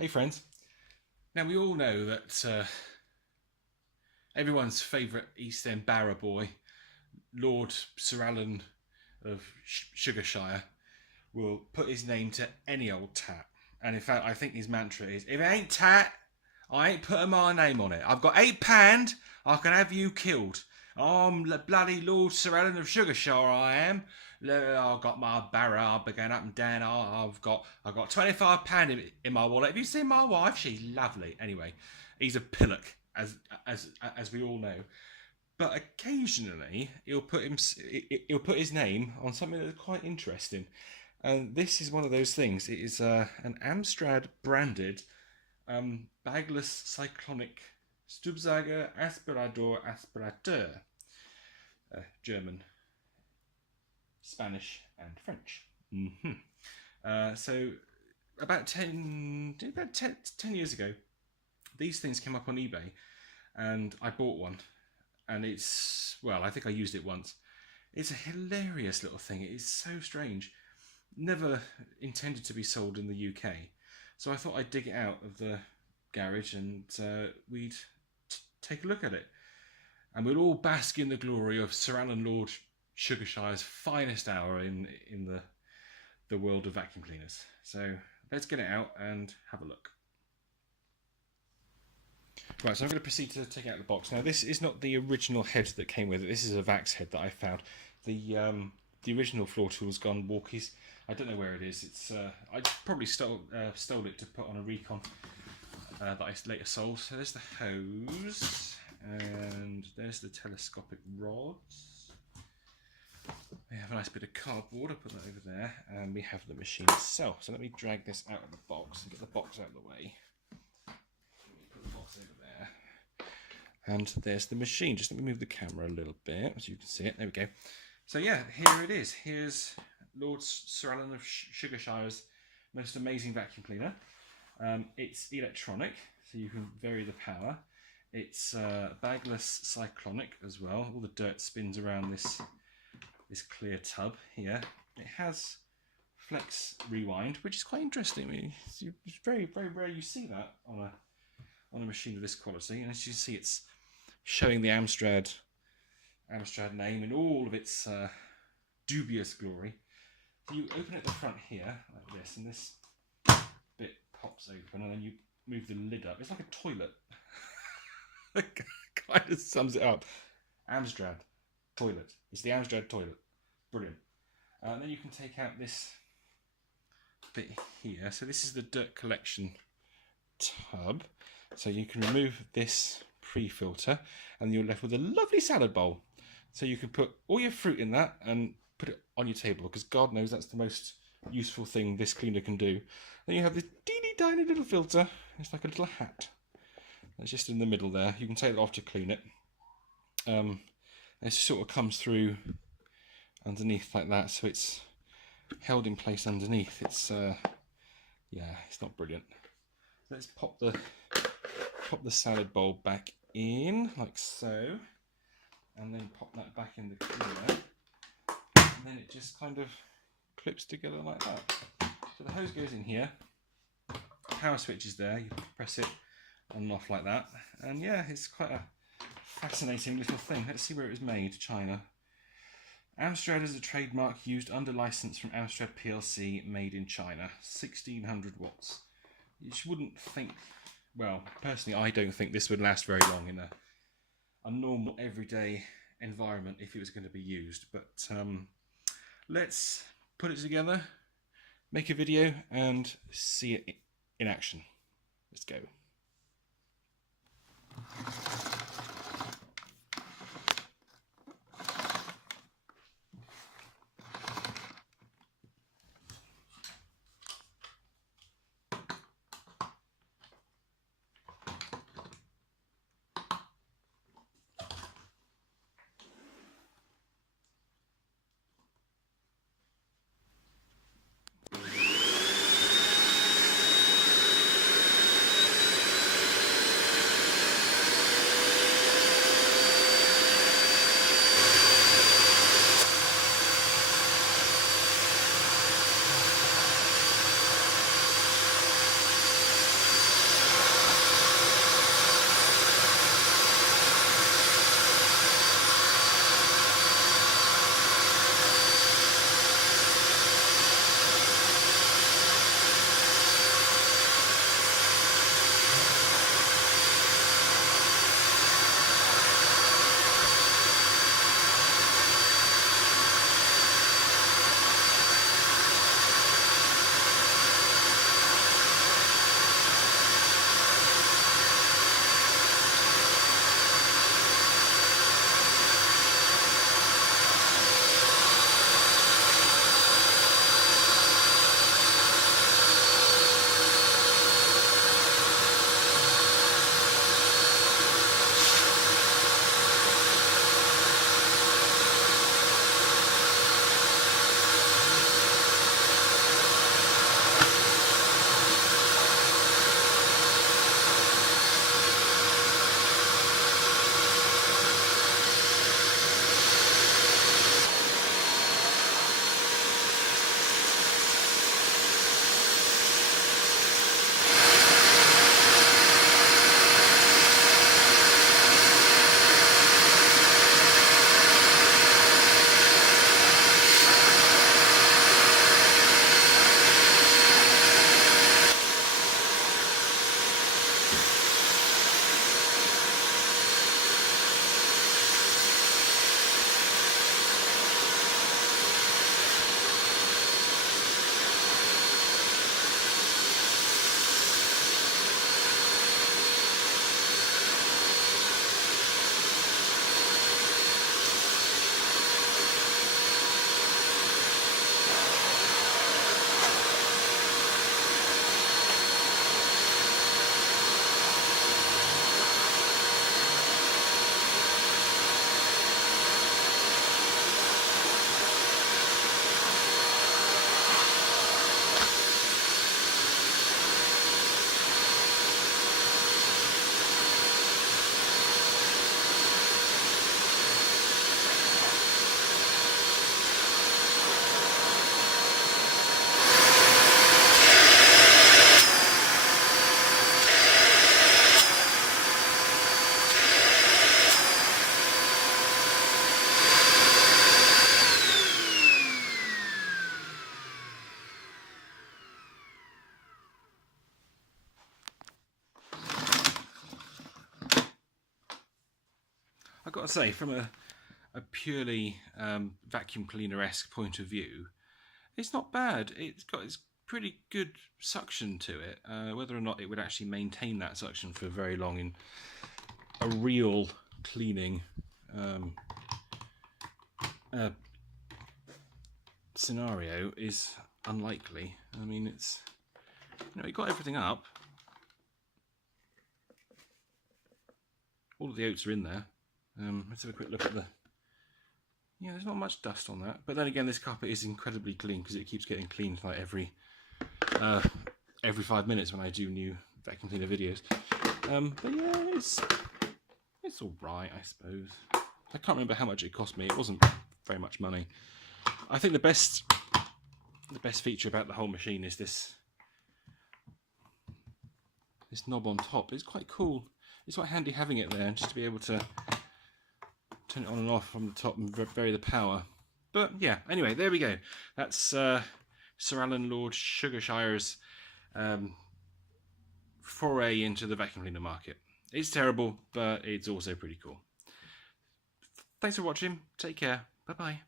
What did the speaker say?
Hey friends. Now we all know that everyone's favourite East End barra boy, Lord Sir Alan of Sugarshire, will put his name to any old tat. And in fact, I think his mantra is, if it ain't tat, I ain't putting my name on it. I've got £8, I can have you killed. I'm the bloody Lord Sir Alan of Sugarshire, I am. I've got my barra, I've been going up and down. I've got £25 in my wallet. Have you seen my wife? She's lovely. Anyway, he's a pillock, as we all know. But occasionally he'll put his name on something that's quite interesting. And this is one of those things. It is an Amstrad branded Bagless Cyclonic Stubsauger Aspirador Aspirateur. German, Spanish and French. So about 10 years ago, these things came up on eBay and I bought one. And it's, well, I think I used it once. It's a hilarious little thing. It is so strange. Never intended to be sold in the UK. So I thought I'd dig it out of the garage and we'd take a look at it. And we'll all bask in the glory of Sir Alan Lord Sugarshire's finest hour in the world of vacuum cleaners. So let's get it out and have a look. Right, so I'm going to proceed to take out the box. Now this is not the original head that came with it. This is a Vax head that I found. The original Floor Tools gone walkies. I don't know where it is. It's I probably stole it to put on a recon that I later sold. So there's the hose and there's the telescopic rods. We have a nice bit of cardboard. I'll put that over there, and we have the machine itself. So let me drag this out of the box and get the box out of the way. Put the box over there. And there's the machine. Just let me move the camera a little bit so you can see it. There we go. So yeah, here it is. Here's Lord Sir Alan of Sugarshire's most amazing vacuum cleaner. It's electronic, so you can vary the power. It's Bagless Cyclonic as well. All the dirt spins around this clear tub here. It has flex rewind, which is quite interesting. I mean, it's very, very rare you see that on a machine of this quality. And as you can see, it's showing the Amstrad name in all of its dubious glory. So you open it at the front here like this, and this bit pops open, and then you move the lid up. It's like a toilet. Kind of sums it up. Amstrad toilet. It's the Amstrad toilet. Brilliant. And then you can take out this bit here. So this is the dirt collection tub. So you can remove this pre-filter and you're left with a lovely salad bowl. So you can put all your fruit in that and put it on your table, because God knows that's the most useful thing this cleaner can do. Then you have this teeny tiny little filter. It's like a little hat. It's just in the middle there. You can take it off to clean it. It sort of comes through underneath like that, so it's held in place underneath. It's yeah, it's not brilliant. Let's pop the salad bowl back in like so, and then pop that back in the cleaner, and then it just kind of clips together like that. So the hose goes in here, power switch is there, you press it on and off like that, and yeah, it's quite a fascinating little thing. Let's see where it was made. China. Amstrad is a trademark used under license from Amstrad PLC, made in China. 1600 watts. You wouldn't think, well, personally I don't think this would last very long in a normal everyday environment if it was going to be used, but let's put it together, make a video and see it in action. Let's go. got to say, from a purely vacuum cleaner-esque point of view, it's not bad. It's pretty good suction to it. Whether or not it would actually maintain that suction for very long in a real cleaning scenario is unlikely. I mean, it's, you know, it got everything up. All of the oats are in there. Let's have a quick look at the... Yeah, there's not much dust on that. But then again, this carpet is incredibly clean because it keeps getting cleaned like every 5 minutes when I do new vacuum cleaner videos. But yeah, it's all right, I suppose. I can't remember how much it cost me. It wasn't very much money. I think the best feature about the whole machine is this knob on top. It's quite cool. It's quite handy having it there, just to be able to turn it on and off from the top and vary the power. But yeah, anyway, there we go. That's Sir Alan Lord Sugarshire's foray into the vacuum cleaner market. It's terrible, but it's also pretty cool. Thanks for watching. Take care. Bye-bye.